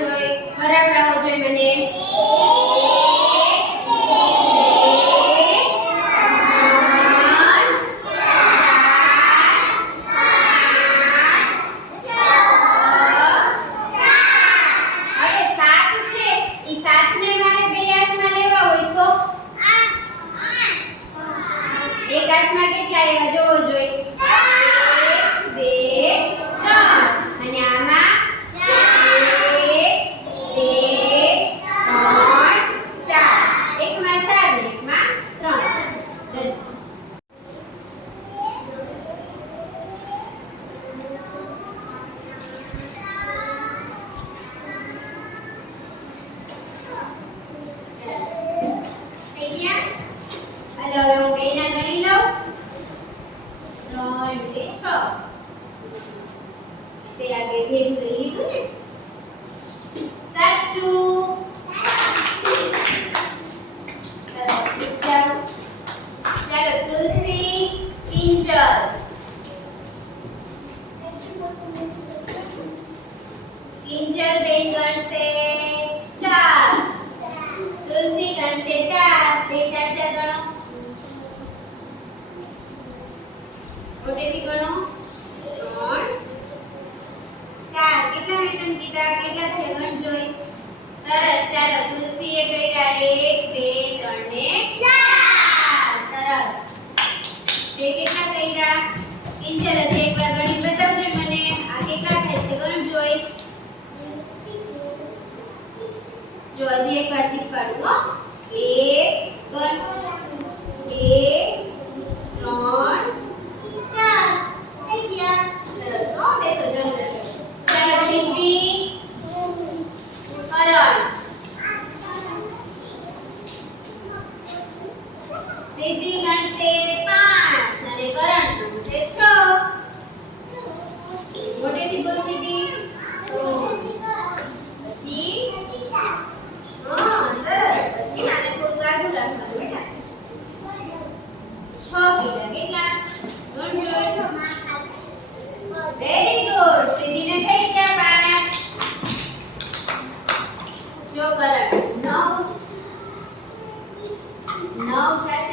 જોઈએ હરાવડાવો જોઈએ મને એક હાથમાં કેટલા એવા જોવો જોઈએ 1 2 3 અને આમાં 1 2 3 4 એકમાં 4 ને એકમાં 3 થઈ ગયા હાલો હું બેના ગણી લઉં 3 એટલે 6 તે આગે ભેગું લઈ લીધું ને સાચું ચાલો તુલસી કિંજલ કિંજલ બેન ગણશે 4 તુલસી ગણશે 4 2 4 4 ગણો મોટેથી ગણો 3 4 કેટલા મેટ્રન કીધા કેટલા થયા ગણ જોઈ સરસ ચાલો તુલસીએ કર્યા 1 2 3 ને 4 સરસ તે કેટલા કર્યા કિંજલ હજી એકવાર ગણી બતાવજો મને આ કેટલા થાય છે ગણ જોઈ જો હજી એકવાર શીખવાડું હો 1 ગણ 2 3 4 થઈ ગયા સરસ હો બેસો જો ચાલો સિદ્ધિ કરણ સિદ્ધિ ગણશે 5 અને કરણ ગણશે 6 મોટેથી બોલ સિદ્ધિ પછી સરસ પછી આને થોડું આગળ રાખવાનું બેટા 6 કીધા કેટલા ગણ જોઈ વેરી ગુડ સિદ્ધિને થઈ ગયા 5 જો કરણ 9 9 સાથે